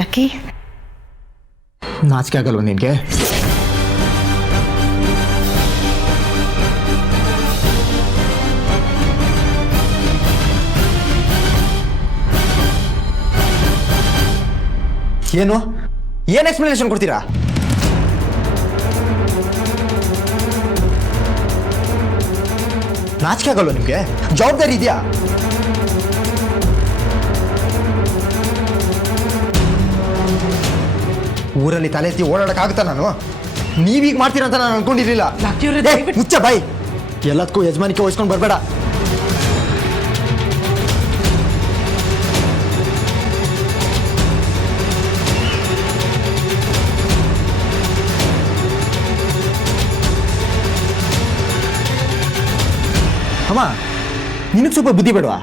Lucky, ನಾಚಿಕೆ ಆಗಲ್ವ ನಿನಗೆ? ಏನು ಎಕ್ಸ್ಪ್ಲನೇಷನ್ ಕೊಡ್ತೀರಾ? ನಾಚಿಕೆ ಆಗಲ್ವ ನಿಮ್ಗೆ? ಜವಾಬ್ದಾರಿ ಇದೆಯಾ? ಊರಲ್ಲಿ ತಲೆ ಎತ್ತಿ ಓಡಾಡಕ್ಕಾಗುತ್ತಾ ನಾನು? ನೀವೀಗ ಮಾಡ್ತೀರಾ ಅಂತ ನಾನು ಅನ್ಕೊಂಡಿರ್ಲಿಲ್ಲ. ಮುಚ್ಚ ಬಾಯ್, ಎಲ್ಲದಕ್ಕೂ ಯಜಮಾನಿಕೆ ವಹಿಸ್ಕೊಂಡು ಬರಬೇಡ. ಅಮ್ಮ, ನಿನಗೆ ಸ್ವಲ್ಪ ಬುದ್ಧಿ ಬೇಡವಾ?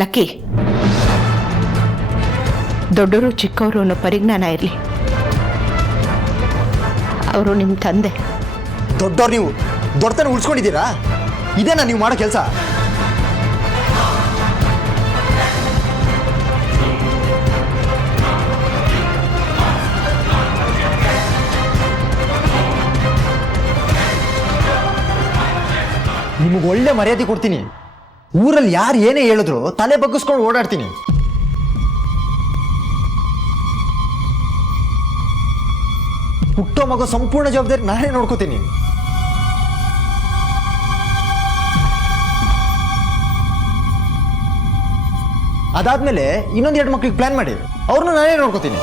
ಲಕ್ಕಿ, ದೊಡ್ಡವರು ಚಿಕ್ಕವರು ಅನ್ನೋ ಪರಿಜ್ಞಾನ ಇರಲಿ. ಅವರು ನಿಮ್ಮ ತಂದೆ. ದೊಡ್ಡವ್ರು ನೀವು, ದೊಡ್ಡತನ ಉಳಿಸ್ಕೊಂಡಿದ್ದೀರಾ? ಇದೇನಾ ನೀವು ಮಾಡೋ ಕೆಲಸ? ನಿಮಗೆ ಒಳ್ಳೆ ಮರ್ಯಾದೆ ಕೊಡ್ತೀನಿ. ಊರಲ್ಲಿ ಯಾರು ಏನೇ ಹೇಳಿದ್ರು ತಲೆ ಬಗ್ಗಿಸ್ಕೊಂಡು ಓಡಾಡ್ತೀನಿ. ಹುಟ್ಟೋ ಮಗು ಸಂಪೂರ್ಣ ಜವಾಬ್ದಾರಿ ನಾನೇ ನೋಡ್ಕೋತೀನಿ. ಅದಾದ್ಮೇಲೆ ಇನ್ನೊಂದು 2 ಮಕ್ಳಿಗೆ ಪ್ಲಾನ್ ಮಾಡಿ ಅವ್ರನ್ನ ನಾನೇ ನೋಡ್ಕೋತೀನಿ.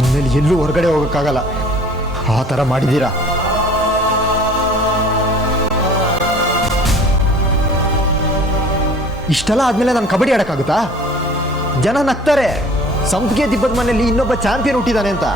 ಇನ್ಮೇಲೆ ಎಲ್ಲೂ ಹೊರಗಡೆ ಹೋಗೋಕ್ಕಾಗಲ್ಲ. ಆ ಥರ ಮಾಡಿದ್ದೀರಾ. ಇಷ್ಟೆಲ್ಲ ಆದ್ಮೇಲೆ ನಾನು ಕಬಡ್ಡಿ ಆಡೋಕ್ಕಾಗುತ್ತಾ? ಜನ ನಗ್ತಾರೆ, ಸಂಪಿಗೆ ದಿಬ್ಬದ ಮನೆಯಲ್ಲಿ ಇನ್ನೊಬ್ಬ ಚಾಂಪಿಯನ್ ಹುಟ್ಟಿದಾನೆ ಅಂತ.